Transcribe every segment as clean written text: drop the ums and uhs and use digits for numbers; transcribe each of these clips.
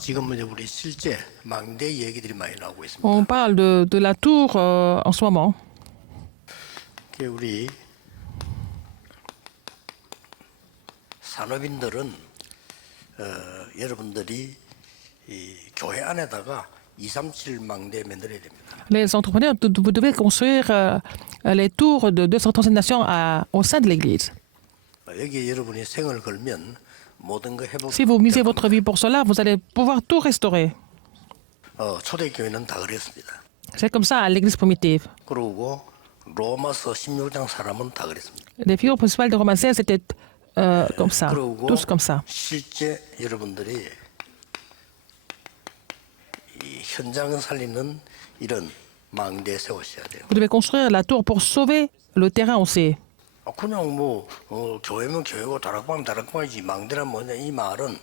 지금은 이제 우리 실제 망대 얘기들이 많이 나오고 있습니다. On parle de la tour en ce moment. 우리 산업인들은 여러분들이 이 교회 안에다가 237 망대 만들어야 됩니다. Les entrepreneurs, vous devez construire les tours de 237 nations au sein de l'Église. 여기에 여러분이 생을 걸면 모든 거 회복. Si vous misez votre vie pour cela, vous allez pouvoir tout restaurer. 초대교회는 다 그랬습니다. C'est comme ça à l'Église primitive. 그리고 로마서 16장 사람은 다 그랬습니다. Les figures principales de Romains 16 étaient comme ça, 그리고 tous comme ça. 실제 여러분들이 이 현장을 살리는 이런 망대 세우셔야 돼요. Vous devez construire la tour pour sauver le terrain aussi. 그냥 교회면 교회고 다락방은 다락방이지 망대란 뭐냐 이 말은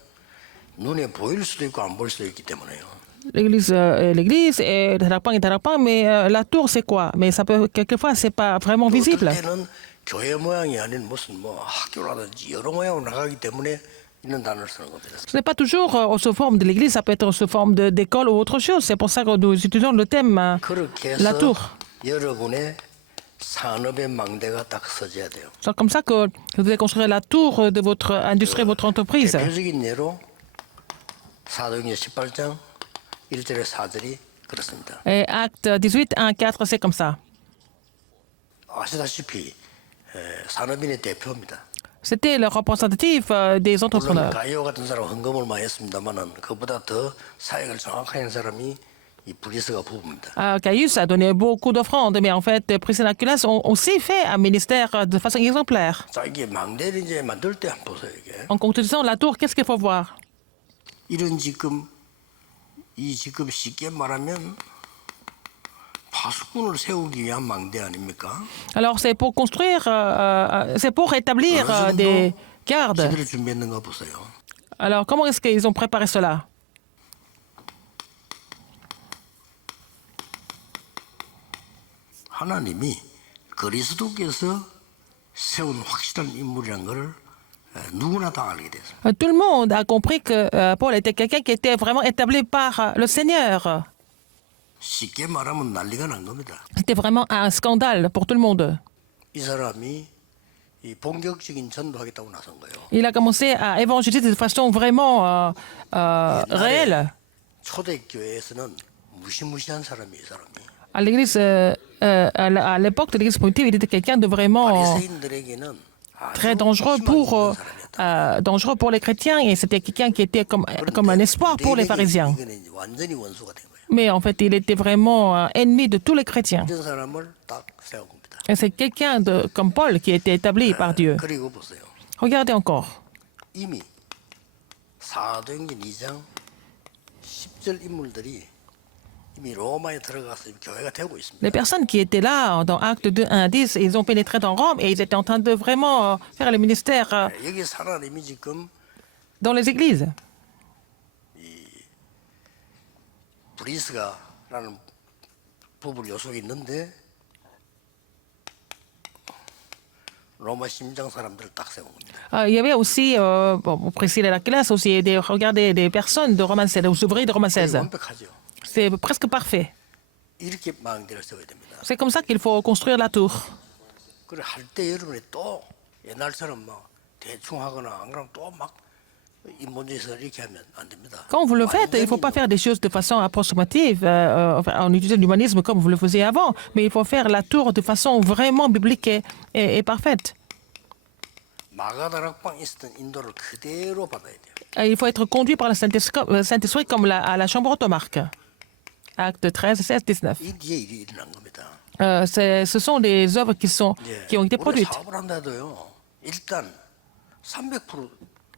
눈에 보일 수도 있고 안 보일 수도 있기 때문에요. L'église est l'église et Tarakpang est Tarakpang, mais la tour c'est quoi? Mais ça peut quelquefois c'est pas vraiment visible. 어떨 때는 교회 모양이 아닌 무슨 학교라든지 여러 모양으로 나가기 때문에 이런 단어를 쓰는 겁니다. Ce n'est pas toujours sous forme de l'église, ça peut être sous forme d'école ou autre chose. C'est pour ça que nous utilisons le thème 그렇게 la 해서 tour. 여러분의 산업의 망대가 딱 서져야 돼요. C'est comme ça que vous devez construire la tour de votre industrie, votre entreprise. 대표적인 예로 사도행전 18장 1절에 4절이 그렇습니다. Et acte 18, 1, 4, c'est comme ça. 아시다시피 산업인의 대표입니다. C'était le représentatif des 물론 entrepreneurs. 가이오 같은 사람은 헌금을 많이 했습니다만은 그보다 더 사역을 정확하게 한 사람이 이 브리스가 부부입니다. Caius a donné beaucoup d'offrandes, mais en fait, Priscilla et Aquilas ont aussi fait un ministère de façon exemplaire. 자 이게 망대를 이제 만들 때 한번 보세요 이게. En construisant la tour, qu'est-ce qu'il faut voir? 이런 지금 쉽게 말하면 파수꾼을 세우기 위한 망대 아닙니까? Alors, c'est pour construire, c'est pour établir des gardes. 제대로 준비했는가 보세요. Alors, comment est-ce qu'ils ont préparé cela? 하나님이 그리스도께서 세운 확실한 인물이란 걸 누구나 다 알게 됐습니다. Tout le monde a compris que Paul était quelqu'un qui était vraiment établi par le Seigneur. 쉽게 말하면 난리가 난 겁니다. C'était vraiment un scandale pour tout le monde. 이 사람이 이 본격적인 전도하겠다고 나선 거예요. Il a commencé à évangéliser de façon vraiment réelle. 초대교회에서는 무시무시한 사람이 이 사람이. À l'église, à l'époque de l'église primitive, il était quelqu'un de vraiment 바리새인들에게는 très dangereux dangereux pour les chrétiens et c'était quelqu'un qui était comme un espoir pour les pharisiens. 이거는 완전히 원수가 된 거예요. Mais en fait, il était vraiment ennemi de tous les chrétiens. 이런 사람을 딱 세운 겁니다. Et c'est quelqu'un comme Paul qui était établi par Dieu. 그리고 보세요. Regardez encore. 이미 사도행전 2장 10절 인물들이 이미 로마에 들어가서 교회가 되고 있습니다. Les personnes qui étaient là dans Acte 2, 1 à 10, ils ont pénétré dans Rome et ils étaient en train de vraiment faire le ministère 여기서 하나님이 지금 dans les églises. 브리스가라는 부부 요속이 있는데 로마 심장 사람들을 딱 세운 겁니다. Il y avait aussi, Priscilla et Aquila, aussi regardez, des personnes de Romains 16, des ouvriers de Romains 16. 완벽하죠. C'est presque parfait. 이렇게 망대를 세워야 됩니다. C'est comme ça qu'il faut construire la tour. 그래 할 때 여러분이 또 옛날처럼 막 대충 하거나 안 그러면 또 막 인본주의에서 이렇게 하면 안 됩니다. Quand vous le faites, il ne faut pas faire des choses de façon approximative, en utilisant l'humanisme comme vous le faisiez avant, mais il faut faire la tour de façon vraiment biblique et parfaite. 마가다락방 있었던 인도를 그대로 받아야 돼요. Il faut être conduit par le Saint-Esprit comme à la chambre automarque. Acte 13, 16, 19. 이 뒤에 일이 일어난 겁니다. Ce sont des œuvres qui ont été 우리 produites. 사업을 한다 해도요. 일단 300%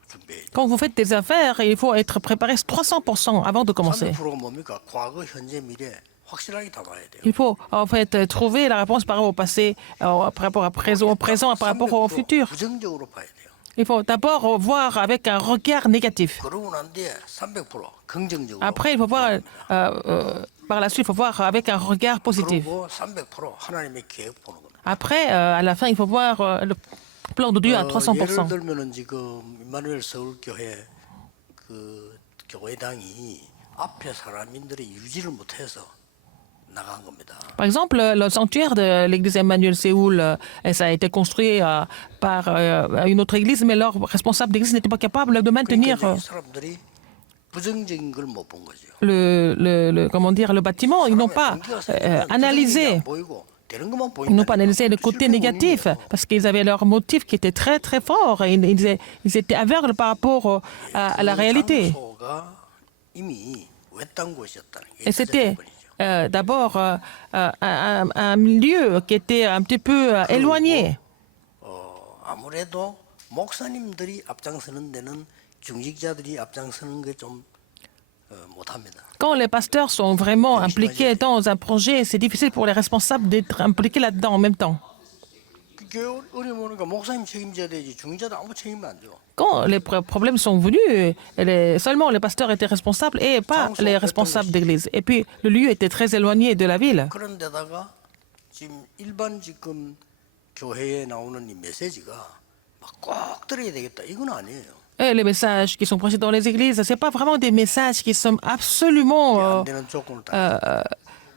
준비해야 돼요. Quand vous faites des affaires, il faut être préparé 300% avant de commencer. 300%가 뭡니까? 과거, 현재, 미래 확실하게 다 봐야 돼요. Il faut en fait trouver la réponse par rapport au passé, par rapport au présent et par rapport au 300% futur. 부정적으로 봐야 돼요. Il faut d'abord voir avec un regard négatif. 그러고 난 뒤에 300% 긍정적으로. Après, il faut voir, par la suite, il faut voir avec un regard positif. 그리고 300% 하나님의 계획 보는 겁니다. Après, à la fin, il faut voir le plan de Dieu à 예를 300%. 들면은 지금 임마누엘 서울교회 그 교회당이 앞에 사람인들이 유지를 못해서 나간 겁니다. Par exemple, le sanctuaire de l'église Emmanuel Séoul, ça a été construit par une autre église, mais leur responsable d'église n'était pas capable de maintenir 그러니까 이제 이 사람들이 부정적인 걸 못 본 거죠. comment dire, le bâtiment. Ils n'ont pas analysé. Ils n'ont pas analysé le côté négatif parce qu'ils avaient leur motif qui était très très fort et ils étaient aveugles par rapport à la réalité. Et c'était d'abord un lieu qui était un petit peu éloigné. 아무래도 목사님들이 앞장서는 데는 중직자들이 앞장서는 게 좀 못합니다. Quand les pasteurs sont vraiment impliqués dans un projet, c'est difficile pour les responsables d'être impliqués là-dedans en même temps. 교회 어려우니까 목사님 책임져야 되지 중직자도 아무 책임이 안 져. Quand les problèmes sont venus, seulement les pasteurs étaient responsables et pas les responsables d'église. Et puis, le lieu était très éloigné de la ville. 그런데다가 지금 일반 지금 교회에 나오는 이 메시지가 막 꼭 들어야 되겠다 이건 아니에요. Et les messages qui sont prêchés dans les églises, ce n'est pas vraiment des messages qui sont absolument 안 되는 조건을 딱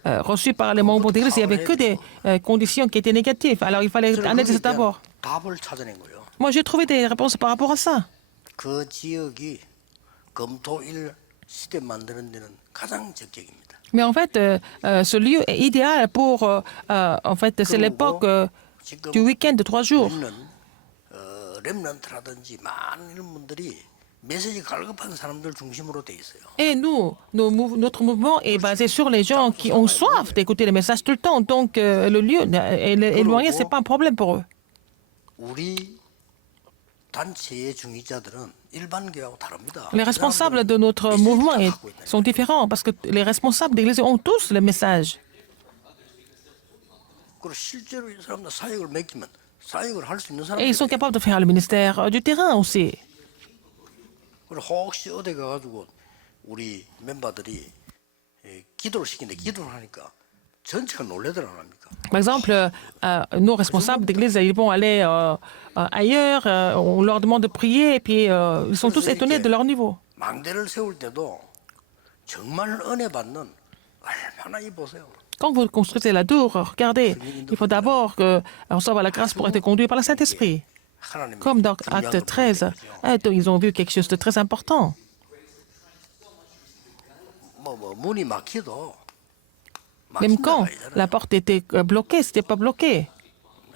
reçus par les membres d'église. Il n'y avait que des conditions qui étaient négatives. Alors, il fallait analyser ça d'abord. 답을 찾아낸 거예요. Moi, j'ai trouvé des réponses par rapport à ça. 그 지역이 검토일 시대 만드는 데는 가장 적격입니다. Mais en fait, ce lieu est idéal pour, en fait, c'est l'époque du week-end de 3 jours. 렘넌트라든지 많은 이런 분들이 메시지 갈급한 사람들 중심으로 돼 있어요. Et nous, notre mouvement est basé sur les gens qui ont soif d'écouter les messages tout le temps. Donc, le lieu éloigné, ce n'est pas un problème pour eux. 우리 단체의 중직자들은 일반 교회하고 다릅니다. Les responsables de notre mouvement sont différents parce que les responsables d'église ont tous le message. 그리고 실제로 이 사람들 사역을 맡기면 사역을 할 수 있는 Et ils sont 사람들. capables de faire le ministère du terrain aussi. 그리고 혹시 어디 가가지고 우리 멤버들이 기도를 시키는데 기도를 하니까 전체가 놀래들 안 합니까? Par exemple, nos responsables d'église, ils vont aller ailleurs, on leur demande de prier, et puis ils sont tous étonnés de leur niveau. 망대를 세울 때도 정말 은혜 받는 얼마나 이 보세요. Quand vous construisez la tour, regardez, il faut d'abord recevoir la grâce pour être conduit par le Saint-Esprit. 하나님 Comme dans Acte 13, ils ont vu quelque chose de très important. 뭐 문이 막혀도 Même 막힌 quand 데가 아니잖아요. la porte était bloquée, ce n'était pas bloqué.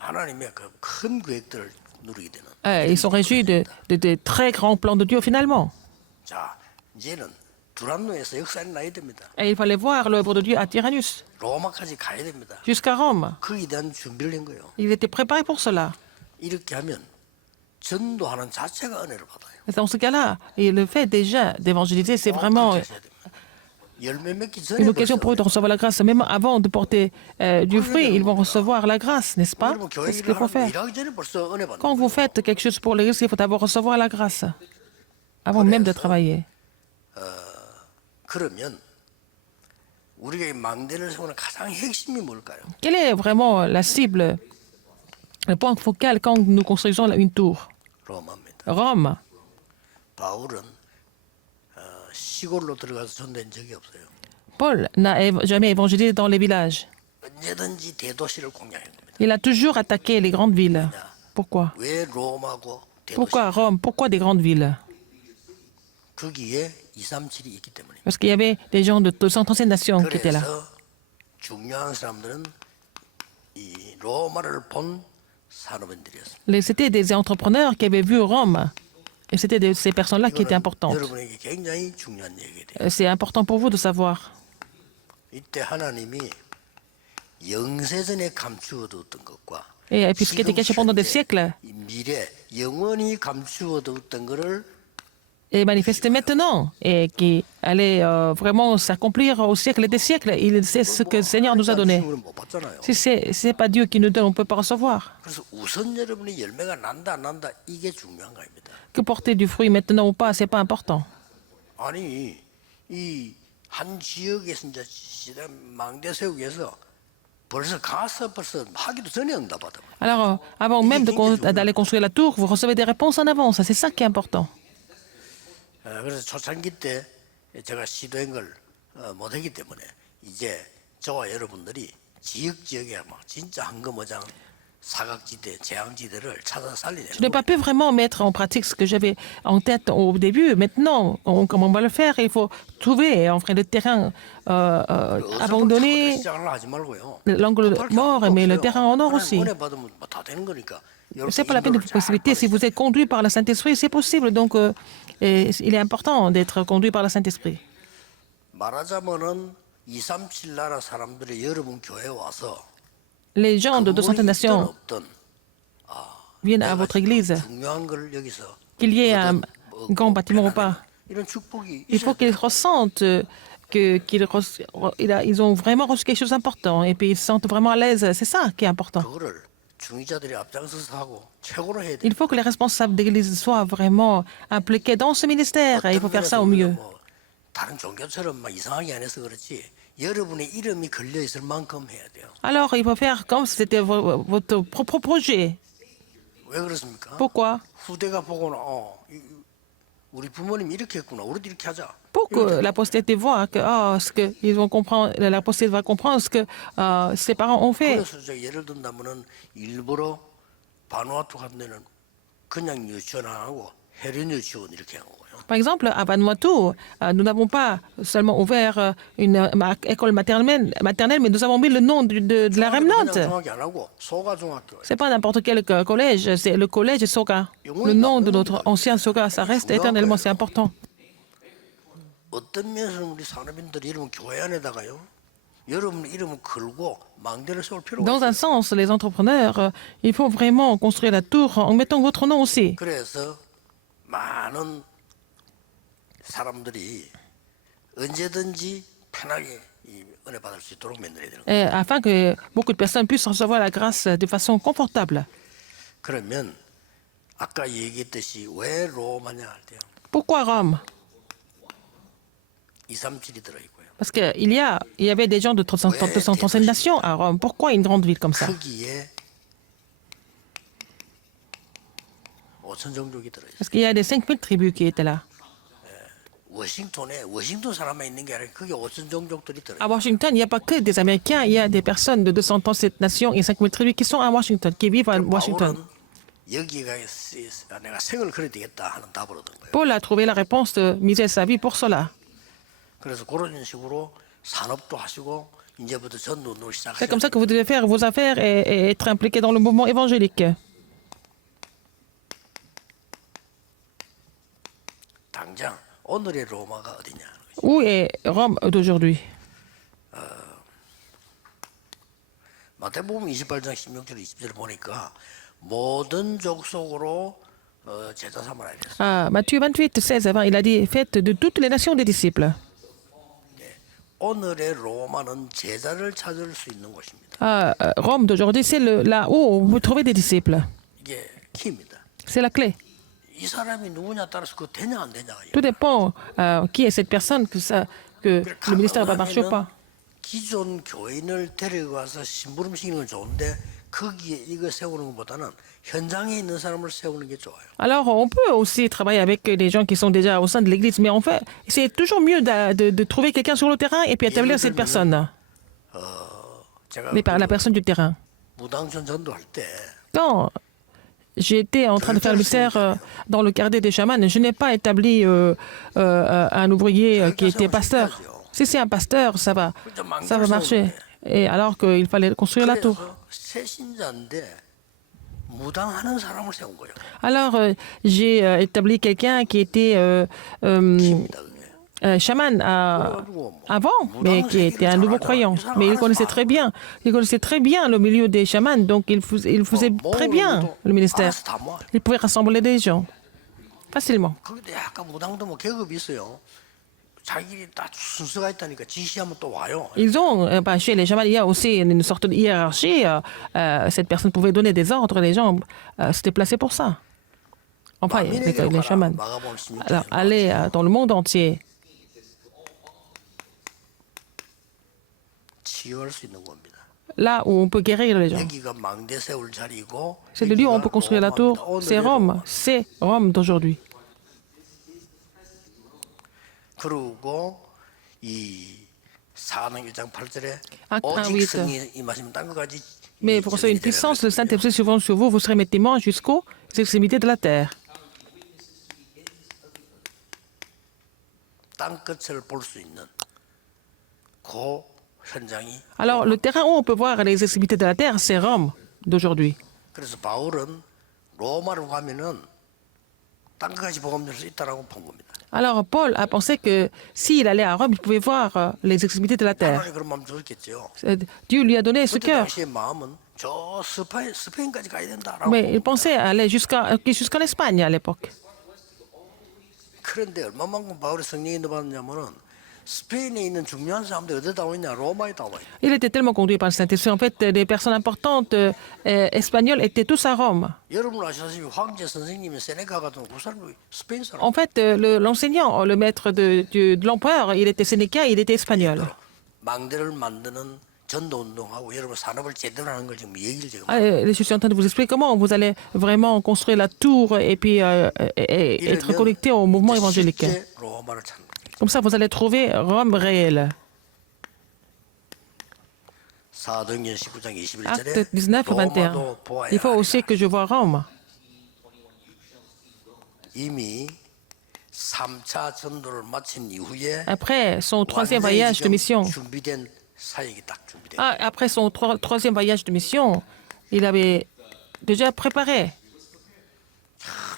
하나님의 그 큰 계획들을 누리게 되는. Ils sont réjouis de très grands plans de Dieu finalement. 자, 이제는 두란노에서 역사를 나야 됩니다. Et il fallait voir l'œuvre de Dieu à Tyrannus, 로마까지 가야 됩니다. jusqu'à Rome. 거기에 대한 준비를 한 거예요. Il était préparé pour cela. 이렇게 하면 전도하는 자체가 은혜를 받아요. Et dans ce cas-là, et le fait déjà d'évangéliser, c'est vraiment 그렇게 해야 됩니다. 열매 맺기 전에 une occasion 벌써 pour eux de recevoir la grâce. Même avant de porter du fruit, ils vont recevoir la grâce, n'est-ce pas? 여러분 교회 C'est ce qu'il 일을 faut 하면 faire. 일하기 전에 벌써 은혜 받는 Quand vous 거예요. faites quelque chose pour l'Église, il faut d'abord recevoir la grâce, avant même de travailler. 그러면 우리가 이 망대를 세우는 가장 핵심이 뭘까요? Quelle est vraiment la cible, le point focal quand nous construisons une tour? 로마입니다. Rome. 바울은 시골로 들어가서 전도한 적이 없어요. Paul n'a jamais évangélisé dans les villages. 언제든지 대도시를 공략한 겁니다. Il a toujours attaqué les grandes villes. Pourquoi? 왜 로마고 대도시? Pourquoi Rome? Pourquoi des grandes villes? 거기에 237이 있기 때문에. Parce qu'il y avait des gens de 237 nations qui étaient là. 그래서 중요한 사람들은 이 로마를 본 산업인들이었습니다. C'était des entrepreneurs qui avaient vu Rome. Et c'était ces personnes-là qui étaient importantes. 여러분에게 굉장히 중요한 얘기예요. C'est important pour vous de savoir. 이때 하나님이 영세전에 감추어두었던 것과 Et puis ce qui était caché pendant des siècles 미래 영원히 감추어두었던 것을 est manifesté maintenant et qui allait vraiment s'accomplir au siècle des siècles. C'est ce que le Seigneur nous a donné. 못 받잖아요. Si ce n'est pas Dieu qui nous donne, on ne peut pas recevoir. 그래서 우선 여러분이 열매가 난다 안 난다 이게 중요한 겁니다. Que porter du fruit maintenant ou pas, ce n'est pas important. 아니 이 한 지역에서 이제 시대 망대 세우기 위해서 벌써 가서 벌써 하기도 전에 응답받아. Alors, avant même d'aller construire la tour, vous recevez des réponses en avance. C'est ça qui est important. 그래서 초창기 때 제가 시도한 걸 못했기 때문에 이제 저와 여러분들이 지역에 막 진짜 한금어장 사각지대, 재앙지대를 찾아 살리는 Je n'ai 거예요. pas pu vraiment mettre en pratique ce que j'avais en tête au début. Maintenant, comme on va le faire, il faut trouver en vrai le terrain abandonné, 시작을 하지 말고요. l'angle 급할 게 mort, 아무것도 mais le 없어요. terrain en or 하나님 aussi. 은혜 받으면 뭐다 되는 거니까. C'est pas la peine de vous précipiter. Si vous êtes conduit par le Saint-Esprit, c'est possible. Donc, il est important d'être conduit par le Saint-Esprit. 말하자면은 237 나라 사람들이 여러분 교회에 와서 Les gens de 200 근본이 있든 nations 없든 viennent à votre église, 중요한 걸 여기서 qu'il y ait un grand bâtiment ou pas. 이런 축복이 Il faut qu'ils ressentent qu'ils ont vraiment reçu quelque chose d'important et puis ils se sentent vraiment à l'aise. C'est ça qui est important. 그거를 중위자들이 앞장서서 하고 최고로 해야 돼. Il faut que les responsables d'église soient vraiment impliqués dans ce ministère. Il faut faire ça au mieux. 뭐 다른 종교처럼 막 이상하게 안 해서 그렇지 여러분의 이름이 걸려 있을 만큼 해야 돼요. Alors, il faut faire comme si c'était votre propre projet. 왜 그렇습니까? Pourquoi? 후대가 보고는 우리 부모님 이렇게 했구나. 우리도 이렇게 하자. Pour que la postérité voit que, ils vont comprendre, la postérité va comprendre ce que ses parents ont fait. 그래서 저 예를 든다면은 일부러 바누아투 같은 데는 그냥 유치원 안 하고 해련 유치원 이렇게 한 거예요. Par exemple, à Vanuatu, nous n'avons pas seulement ouvert une école maternelle, mais nous avons mis le nom de la 그냥 Remnant. 중학교 안 하고 소가 중학교예요. C'est pas n'importe quel collège, c'est le collège Soga. Le nom de notre ancien Soga, ça reste éternellement, c'est important. 어떤 면에서는 우리 산업인들이 이름은 교회 안에다가요. 여러분 이름을 걸고 망대를 세울 필요가 Dans 없어요. un sens, les entrepreneurs, il faut vraiment construire la tour en mettant votre nom aussi. 그래서 많은 사람들이 언제든지 편하게 이 은혜 받을 수 있도록 만들어야 되는 거예요. Afin que beaucoup de personnes puissent recevoir la grâce de façon confortable. 그러면 아까 얘기했듯이 왜 로마냐 할 때요. Pourquoi Rome? 237이 들어있고요. Parce qu'il y avait des gens de 237 nations à Rome. Pourquoi une grande ville comme ça? 크기에 5천 종족이 들어있어요. Parce qu'il y a des 5000 tribus qui étaient là. 워싱턴에 워싱턴 사람만 있는 게 아니라 그게 5천 종족들이 들어있어요. À Washington, il n'y a pas que des Américains, il y a des personnes de 237 nations et 5000 tribus qui sont à Washington, qui vivent à Washington. 바울은 여기가 내가 생을 걸어야 되겠다 하는 답을 얻은 거예요. Paul a trouvé la réponse de miser sa vie pour cela. 그래서 그런 식으로 산업도 하시고 이제부터 전도를 C'est 시작하시고 comme ça que vous devez faire vos affaires et être impliqué dans le mouvement évangélique. 당장 오늘의 로마가 어디냐? Où est Rome d'aujourd'hui? 마태복음 28장 16절 20절 보니까 모든 족속으로 제자 삼아야 됐어요. Matthieu 28, 16 à 20, il a dit, faites de toutes les nations des disciples. 오늘의 로마는 제자를 찾을 수 있는 곳입니다. Rome d'aujourd'hui, c'est là où vous trouvez des disciples. 이게 키입니다. C'est la clé. 이 사람이 누구냐 따라서 그거 되냐 안 되냐가 Tout dépend qui est cette personne, que le ministère va marcher ou pas. 기존 교인을 데려가서 심부름 시키는 건 좋은데 거기에 이거 세우는 것보다는 현장에 있는 사람을 세우는 게 좋아요. Alors, on peut aussi travailler avec les gens qui sont déjà au sein de l'Église, mais en fait, c'est toujours mieux de trouver quelqu'un sur le terrain et puis établir cette personne, 제가 la personne du terrain. 무당촌 전도할 때 Quand j'étais en train de faire le ministère dans le quartier des chamans, je n'ai pas établi un ouvrier qui était pasteur. Si c'est un pasteur, ça va marcher. Et alors qu'il fallait construire la tour. 그래서 새신자인데 무당하는 사람을 세운 거예요. Alors, j'ai établi quelqu'un qui était chaman avant, mais qui était un nouveau croyant. Mais il connaissait très bien le milieu des chamans, donc il faisait très bien le ministère. 알아서 다 모아요. Il pouvait rassembler des gens facilement. 거기도 약간 무당도 뭐 계급이 있어요. 자기들이 다 순서가 있다니까 지시하면 또 와요. Ils ont, chez les chamans, il y a aussi une sorte de hiérarchie. Cette personne pouvait donner des ordres, les gens se déplaçaient pour ça. Enfin, les chamans. Alors, aller dans le monde entier, 치유할 수 있는 겁니다. là où on peut guérir les gens. 여기가 망대 세울 자리고 C'est le lieu où on peut construire la tour. C'est Rome d'aujourd'hui. 그리고 이 사능 1장 8절에 Acte 1, 오직 8. 성령이 임하시면 땅 끝까지 Mais vous recevez une puissance, le Saint-Esprit souvent sur vous, vous serez mes témoins jusqu'aux extrémités de la terre. 땅 끝을 볼 수 있는 그 현장이. Alors, le terrain où on peut voir les extrémités de la terre, c'est Rome d'aujourd'hui. 그래서 바울은 로마로 가면은 땅 끝까지 복음 줄 수 있다라고 본 겁니다. Alors, Paul a pensé que s'il allait à Rome, il pouvait voir les extrémités de la terre. 하나님 그런 마음 줬겠죠. Dieu lui a donné ce 그때 cœur. 당시의 마음은 저 스페인까지 가야 된다라고. Mais il pensait aller jusqu'en Espagne à l'époque. 그런데 얼마만큼 바울의 성령이 받았냐면은 스페인에 있는 중요한 사람들이 어디다 와 있냐? 로마에 다 와 있냐. Il était tellement conduit par le Saint-Esprit. En fait, les personnes importantes espagnoles étaient tous à Rome. 여러분 아시다시피 황제 선생님이 세네카 같은 그 사람이 스페인 사람. En fait, l'enseignant, le maître de l'empereur, il était sénéca, il était espagnol. 망대를 만드는 전도 운동하고 여러분 산업을 제대로 하는 걸 지금 얘기를 지금. Je suis en train de vous expliquer comment vous allez vraiment construire la tour et puis être connecté au mouvement évangélique. 실제 로마를 찾는 거예요. Comme ça, vous allez trouver Rome réelle. 사도행전 19장 21절에 Acte 19 au 21. Il faut aussi que je vois Rome. 이미 3차 전도를 마친 이후에 Après son troisième voyage de mission, 준비된 사역이 딱 준비된. après son troisième voyage de mission, il avait déjà préparé.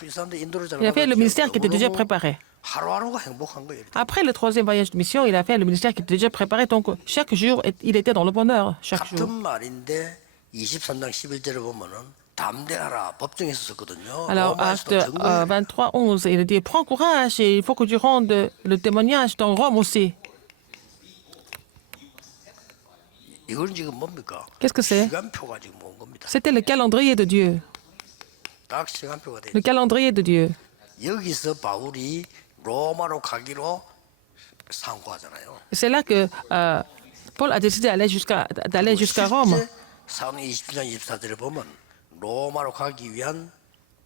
이 사람들 인도를 잘 Il a fait le 받았죠. ministère qui était déjà 너무너무 préparé. 하루하루가 행복한 거예요. Après le troisième voyage de mission, il a fait le ministère qui était déjà préparé. Donc, chaque jour, il était dans le bonheur, chaque 같은 jour. 말인데 23장 11절에 보면은 담대하라 법정에서 썼거든요. Alors, 로마에서도 acte 증거해요. 23, 11, il a dit, prends courage et il faut que tu rendes le témoignage dans Rome aussi. 이건 지금 뭡니까? Qu'est-ce que c'est? 시간표가 지금 온 겁니다. C'était le calendrier de Dieu. 딱 시간표가 돼. Le calendrier de Dieu. 여기서 바울이 로마로 가기로 상고하잖아요. C'est là que Paul a décidé d'aller jusqu'à Rome. 실제 사도행 20장 24절에 보면 로마로 가기 위한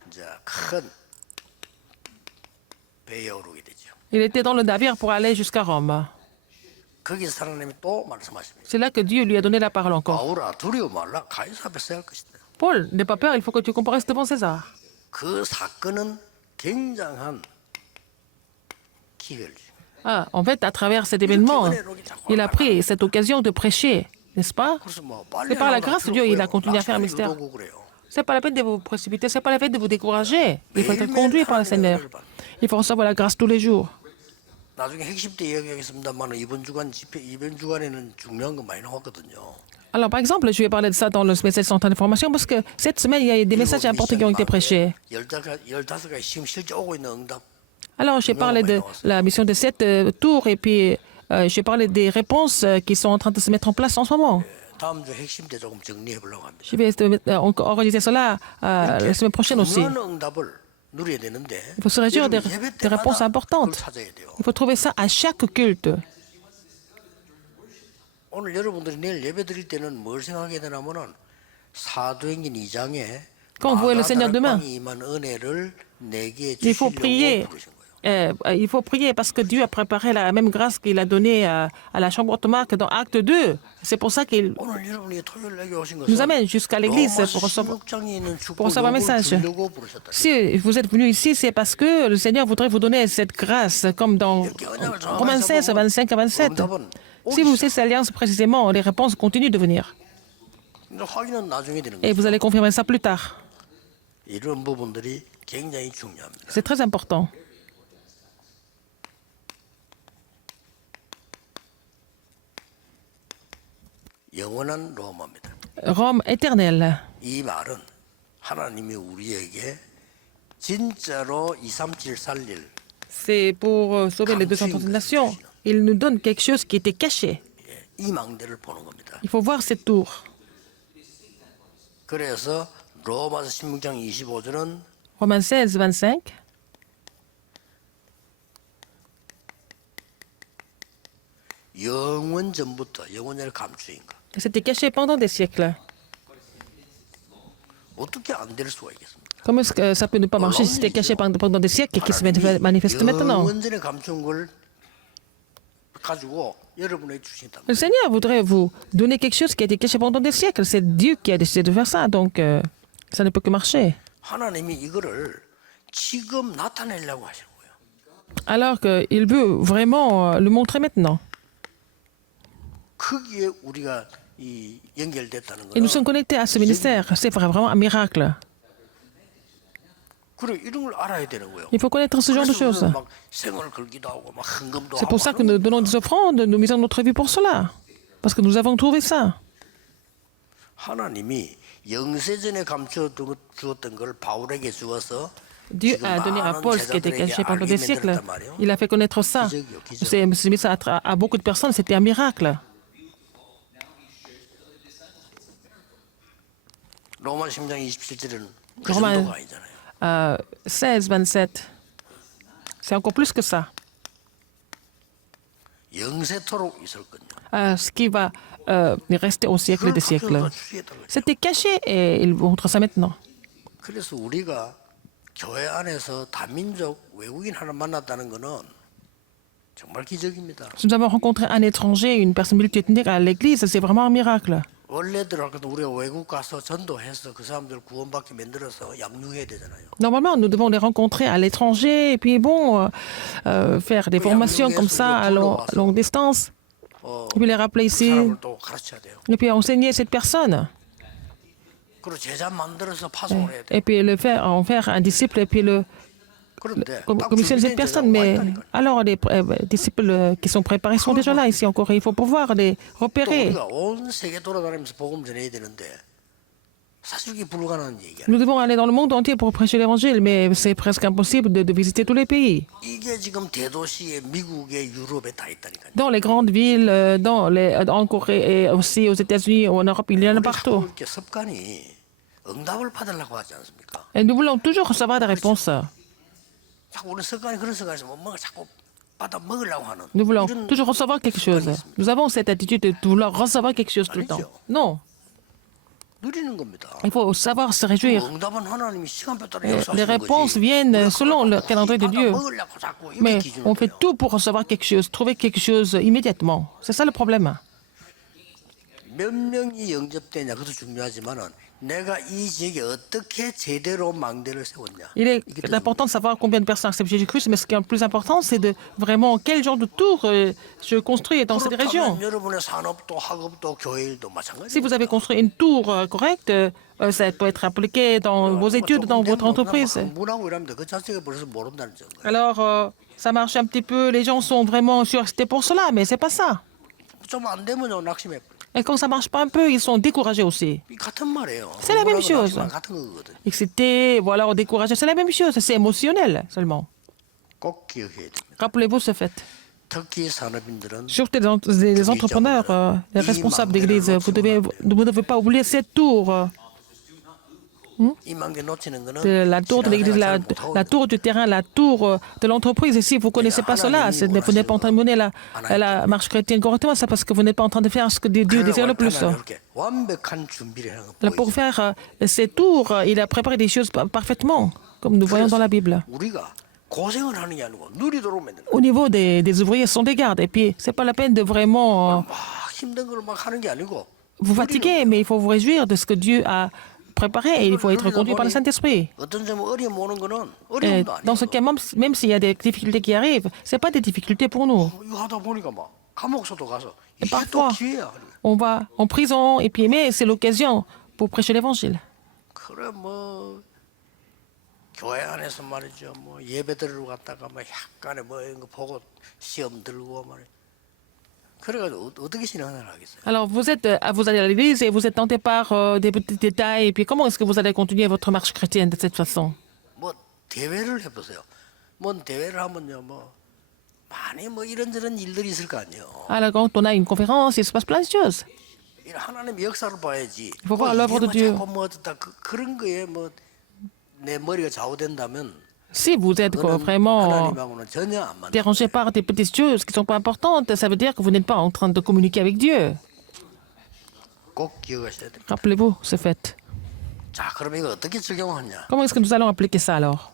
이제 큰 배에 오르게 되죠. Il était dans le navire pour aller jusqu'à Rome. 거기서 하나님이 또 말씀하십니다. C'est là que Dieu lui a donné la parole encore. 바울아 두려워 말라 가이사 앞에 서야 할 것이다. Paul, n'aie pas peur, il faut que tu comparaisses devant César. 그 사건은 굉장한 기회를. En fait, à travers cet événement, il a pris cette occasion de prêcher, n'est-ce pas? 그래서 뭐 빨리 C'est par la grâce de Dieu, il a 하라고 continué à faire un 막상 mystère. 유도고 그래요. C'est pas la peine de vous précipiter, c'est pas la peine de vous décourager. Il faut être conduit par le Seigneur. Il faut recevoir la grâce tous les jours. 나중에 핵심 때 이야기하겠습니다만 이번 주간에는 중요한 거 많이 나왔거든요. Alors, par exemple, je vais parler de ça dans le message central d'information parce que cette semaine, il y a des messages importants qui ont été prêchés. 15가지 지금 실제 오고 있는 응답. Alors, j'ai parlé de la mission de 7 tours et puis j'ai parlé des réponses qui sont en train de se mettre en place en ce moment. 다음 주 핵심 때 조금 정리해 보려고 합니다. Je vais organiser cela la semaine prochaine aussi. 중요한 응답을 누려야 되는데 Il faut se réjouir des réponses 그걸 importantes. 찾아야 돼요. Il faut trouver ça à chaque culte. 오늘 여러분들이 내일 예배 드릴 때는 뭘 생각해야 되냐면은 사도행전 2장에 Quand vous voyez le Seigneur demain, 임한 은혜를 내게 il faut 주시려고 prier. 부르신 거예요. Il faut prier parce que Dieu a préparé la même grâce qu'il a donnée à la chambre automatique dans Acte 2. C'est pour ça qu'il 오늘 여러분이 토요일 내게 오신 nous 것은 amène jusqu'à l'église 로마서 pour recevoir 16장에 있는 pour recevoir un 축복을 message. 주려고 부르셨다. Si vous êtes venu ici, c'est parce que le Seigneur voudrait vous donner cette grâce, comme dans Romains 16, 25 à 27. Si vous faites cette alliance précisément, les réponses continuent de venir. 근데 확인은 나중에 되는 Et 거예요. vous allez confirmer ça plus tard. 이런 부분들이 굉장히 중요합니다. C'est très important. 영원한 로마입니다. Rome éternelle. 이 말은 하나님이 우리에게 진짜로 237 살릴 C'est pour sauver les 230 nations. Il nous donne quelque chose qui était caché. 이 망대를 보는 겁니다. Il faut voir cette tour. 그래서 로마서 16장 25절은 Romains 16, 25. 영원 전부터 영원을 감추인 것. C'était caché pendant des siècles. 어떻게 안 될 수가 있겠습니까? Comment est-ce que ça peut ne pas marcher si c'était caché pendant des siècles et qui se manifeste maintenant? 영원 전에 감춘 걸 가지고 여러분에게 주신단 Le 말이에요. Seigneur voudrait vous donner quelque chose qui a été caché pendant des siècles. C'est Dieu qui a décidé de faire ça, donc ça ne peut que marcher. 하나님이 이거를 지금 나타내려고 하시는 거예요. Alors qu'il veut vraiment le montrer maintenant. 거기에 우리가 이 연결됐다는 Et nous 거는 sommes connectés à ce ministère. C'est vraiment un miracle. 그래 이런 걸 알아야 되는 거예요. Il faut connaître ce genre de 그래서 choses. 우리는 막 생을 걸기도 하고 막 헌금도 C'est 하고 pour ça que 하는 nous 거예요. donnons des offrandes, nous misons notre vie pour cela. Parce que nous avons trouvé ça. 하나님이 영세전에 감춰 주었던 걸 바울에게 주어서 Dieu 지금 a donné à 많은 Paul ce qui était 제자들에게 caché pendant 알게 des siècles. 만들었단 말이에요. Il a fait connaître ça. 기적이요, 기적. C'est mis ça à beaucoup de personnes. C'était un miracle. 로마 10장 27절은 그 로마- 정도가 아니잖아요. 16, 27. C'est encore plus que ça. 영세토록 있을 거냐. Ce qui va rester au siècle 그걸 des siècles. 밝혀서 주시겠다는 거죠. C'était caché et il montre ça maintenant. 그래서 우리가 교회 안에서 다민족 외국인 하나 만났다는 거는 정말 기적입니다. Nous avons rencontré un étranger, une personne multiethnique à l'église. C'est vraiment un miracle. 원래대로 우리가 외국 가서 전도해서 그 사람들 구원받게 만들어서 양육해야 되잖아요. Normalement, nous devons les rencontrer à l'étranger et puis bon, faire des formations comme ça à longue distance. 어, Et puis les rappeler 그 ici. 사람을 또 가르쳐야 돼요. Et puis enseigner cette personne. 그리고 제자 만들어서 파송을 해야 돼요. Et puis en faire un disciple et puis 그런데 딱 commissionner cette 준비된 personne. 제자가 Mais 와 있다니까요. alors, les disciples qui sont préparés sont déjà là ici encore. Il faut pouvoir les 또 repérer. 우리가 온 세계 돌아다니면서 복음 전해야 되는데 사실 이게 불가능한 얘기야. Nous devons aller dans le monde entier pour prêcher l'évangile, mais c'est presque impossible de visiter tous les pays. 이게 지금 대도시에 미국에 유럽에 다 있다니까요. Dans les grandes villes, en Corée et aussi aux États-Unis, en Europe, il y en a 우리 partout. 자꾸 이렇게 습관이 응답을 받으려고 하지 않습니까? Et nous voulons toujours recevoir des réponses. 자꾸 우리 습관이 그런 습관이 있으면 뭔가 자꾸 받아 먹으려고 하는 Nous voulons 이런 toujours recevoir quelque chose. 습관이 있습니다. Nous avons cette attitude de vouloir recevoir quelque chose tout le temps. Non, 누리는 겁니다. il faut savoir se réjouir. 응답은 하나님이 시간표 따라 Les 역사하시는 réponses 거지. viennent 우리가 selon le 그걸 calendrier de 받아 Dieu. 먹으려고 자꾸 이게 Mais 기준이 on fait 돼요. tout pour recevoir quelque chose, trouver quelque chose immédiatement. C'est ça le problème. 몇 명이 영접되냐 그것도 중요하지만은 내가 이 지역에 어떻게 제대로 망대를 세웠냐. Il est 이게 더 important de savoir combien de personnes acceptent Jésus-Christ, mais ce qui est le plus important, c'est de vraiment quel genre de tour je construis dans cette région. 그렇다면 여러분의 산업도 학업도 교회 일도 Si 마찬가지예요. vous avez construit une tour correcte, ça peut être appliqué dans vos études, dans votre entreprise. 문하고 이러면 그 자체가 벌써 모른다는 점. Alors, ça marche un petit peu, les gens sont vraiment surexcités pour cela, mais c'est pas ça. 좀안 되면요 낙심해. Et quand ça marche pas un peu, ils sont découragés aussi. 이 같은 말이에요. C'est la même 흥분하고 chose. 낙심하고 같은 거거든. Excités, ou alors découragés, c'est la même chose, c'est émotionnel seulement. 꼭 기억해야 됩니다. Rappelez-vous ce fait. 특히 산업인들은 Surtout les entrepreneurs, les responsables d'église, vous ne devez pas oublier cette tour. 이 만개 놓치는 거는 De la tour de l'église, 신앙생활 잘 못하고 la tour du terrain, la tour de l'entreprise. Et si vous ne connaissez pas cela, vous n'êtes pas en train de mener la marche chrétienne correctement, c'est parce que vous n'êtes pas en train de faire ce que Dieu désire le plus. 이렇게 완벽한 준비를 하는 거 Alors, pour 보이죠. faire ces tours, il a préparé des choses parfaitement, comme nous voyons dans la Bible. 우리가 고생을 하는 게 아니고 누리도록 만드는 거예요. Au niveau des ouvriers, ce sont des gardes. Et puis, c'est pas la peine de vraiment 막 힘든 걸 막 하는 게 아니고 vous fatiguer, mais il faut vous réjouir de ce que Dieu a préparé et il faut être conduit par le Saint-Esprit. 어떤 점은 어려움 오는 거는 Et 어려움도 dans ce 아니고 cas, même s'il y a des difficultés qui arrivent, ce n'est pas des difficultés pour nous. 이거 하다 보니까 막 감옥소도 가서 Et 이게 또 parfois, 기회야. on va en prison, et puis, mais c'est l'occasion pour prêcher l'évangile. 그래 뭐 교회 안에서 말이죠. 뭐 예배 드리러 갔다가 뭐 약간의 뭐 이런 거 보고 시험 들고 말이야. 그래가지고 어떻게 신앙을 하겠어요? Alors, vous allez à l'église et vous êtes tenté par des petits détails, et puis comment est-ce que vous allez continuer votre marche chrétienne de cette façon? 뭐 대회를 해보세요. 뭐 대회를 하면요, 뭐 많이 뭐 이런저런 일들이 있을 거 아니에요. Alors, quand on a une conférence, il se passe plein de choses. 이런 하나님의 역사를 봐야지. Il faut voir l'œuvre de 이게 Dieu. 뭐 자꾸 뭐 어떻다 그런 거에 뭐 내 머리가 좌우된다면 Si vous êtes 그거는 vraiment 하나님하고는 전혀 안 맞는. dérangé par des petites choses qui ne sont pas importantes, ça veut dire que vous n'êtes pas en train de communiquer avec Dieu. 꼭 기억하셔야 됩니다. Rappelez-vous ce fait. 자, 그럼 이거 어떻게 적용하냐? Comment est-ce que nous allons appliquer ça alors?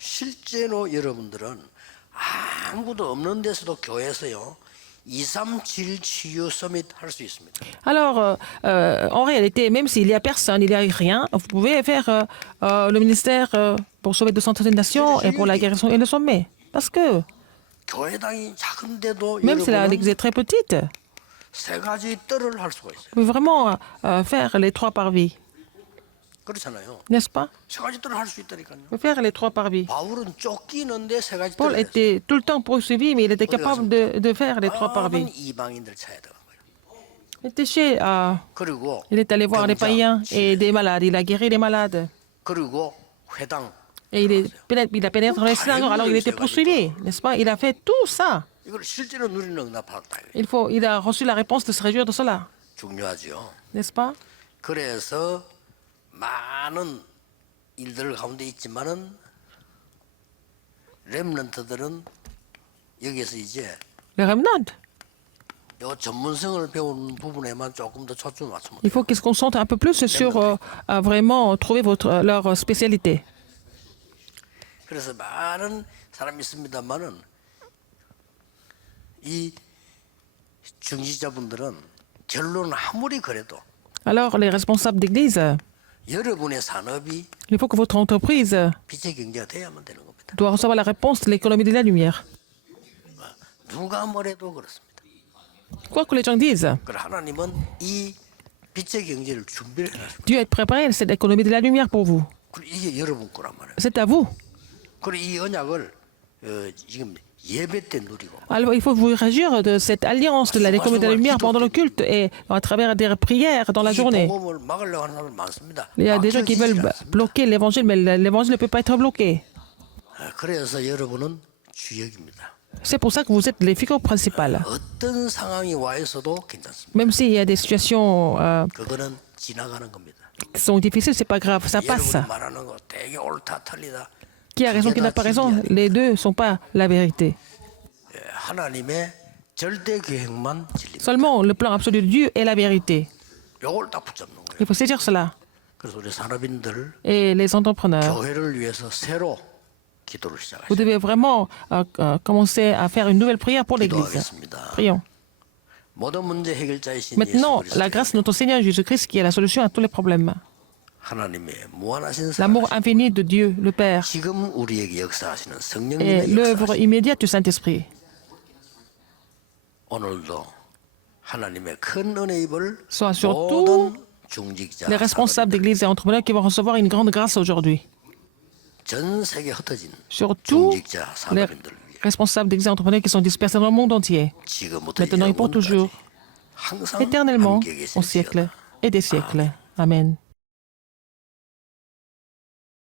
실제로 여러분들은 아무것도 없는 데서도 교회에서요 237 치유 서밋 할 수 있습니다. Alors, en réalité, même s'il n'y a personne, il n'y a rien, vous pouvez faire le ministère pour sauver 230 nations et pour la guérison et le sommet. Parce que 교회당이 작은데도 même si 여러분은 l'Église est très petite, 세 가지 뜰을 할 수가 있어요. vous pouvez vraiment faire les 3 parvis, 그렇잖아요. n'est-ce pas? 세 가지 뜰을 할 수 있다니까요. Vous pouvez faire les 3 parvis. 바울은 쫓기는데 세 가지 Paul 뜰을 했어요. était tout le temps poursuivi, mais il était capable de faire les 3 많은 parvis. 이방인들 찾아간 거예요. Il était chez, 그리고 il est allé voir les 병자, païens et des malades. Il a guéri les malades. 그리고 회당. Et il a pénétré dans les synagogues. Alors il était poursuivi, n'est-ce pas? Il a fait tout ça. 이걸 실제로 누리는 응답받았다. Il a reçu la réponse de se réjouir de cela, 중요하죠. n'est-ce pas? 그래서 많은 일들 가운데 있지만은 렘넌트들은 여기서 이제 Le remnant, 요 전문성을 배우는 부분에만 조금 더 초점을 맞추면 il faut qu'ils se concentrent un peu plus sur à vraiment trouver leur spécialité. 그래서 많은 사람이 있습니다만은 이 중지자분들은 결론은 아무리 그래도 Alors les responsables d'église, 여러분의 산업이 il faut que votre entreprise 빛의 경제가 돼야만 되는 겁니다. doit recevoir la réponse de l'économie de la lumière. 누가 뭐래도 그렇습니다. Quoi que les gens disent, 그래 하나님은 이 빛의 경제를 준비를 해놨습니다. Dieu a préparé cette économie de la lumière pour vous. 그리고 이게 여러분 거란 말이에요. C'est à vous. 그리고 이 언약을 지금 예배 때 누리고 Alors il faut vous réjouir de cette alliance de l'économie de la lumière pendant le culte et à travers des prières dans la 이 journée. 복음을 막으려고 하는 사람들 많습니다. Il y a des gens qui veulent 막혀지지 않습니다. bloquer l'évangile, mais l'évangile ne peut pas être bloqué. 그래서 여러분은 주역입니다. C'est pour ça que vous êtes les figures principales. 어떤 상황이 와 있어도 괜찮습니다. Même s'il y a des situations 그거는 지나가는 겁니다. qui sont difficiles, c'est pas grave, ça passe. 여러분이 말하는 거 되게 옳다 틀리다. Qui a raison, qui n'a pas raison, les deux ne sont pas la vérité. 하나님의 절대 계획만 진리. Seulement le plan absolu de Dieu est la vérité. 요걸 딱 붙잡는 거예요. Il faut saisir cela. 그래서 우리 산업인들 Et les entrepreneurs, 교회를 위해서 새로 기도를 vous 시작하시죠. devez vraiment commencer à faire une nouvelle prière pour l'Église. 기도하겠습니다. Prions. 모든 문제 해결자이신 Maintenant, 예수 la grâce de notre Seigneur Jésus-Christ qui est la solution à tous les problèmes. 하나님의 무한하신 L'amour 사랑, infini de Dieu, le Père, 지금 우리에게 역사하시는 et 성령님의 l'œuvre 역사, immédiate du Saint-Esprit. 오늘도 하나님의 큰 은혜 입을 Soit sur tous 모든 중직자, les responsables 사람들, d'église et entrepreneurs qui vont recevoir une grande grâce aujourd'hui. 전 세계 흩어진 Sur tous 중직자 les 사람들을 위해 responsables d'église et entrepreneurs qui sont dispersés dans le monde entier, 지금부터 maintenant et pour 영원까지 toujours, 항상 éternellement, 함께 au 계실지어다. siècle et des siècles. Amen.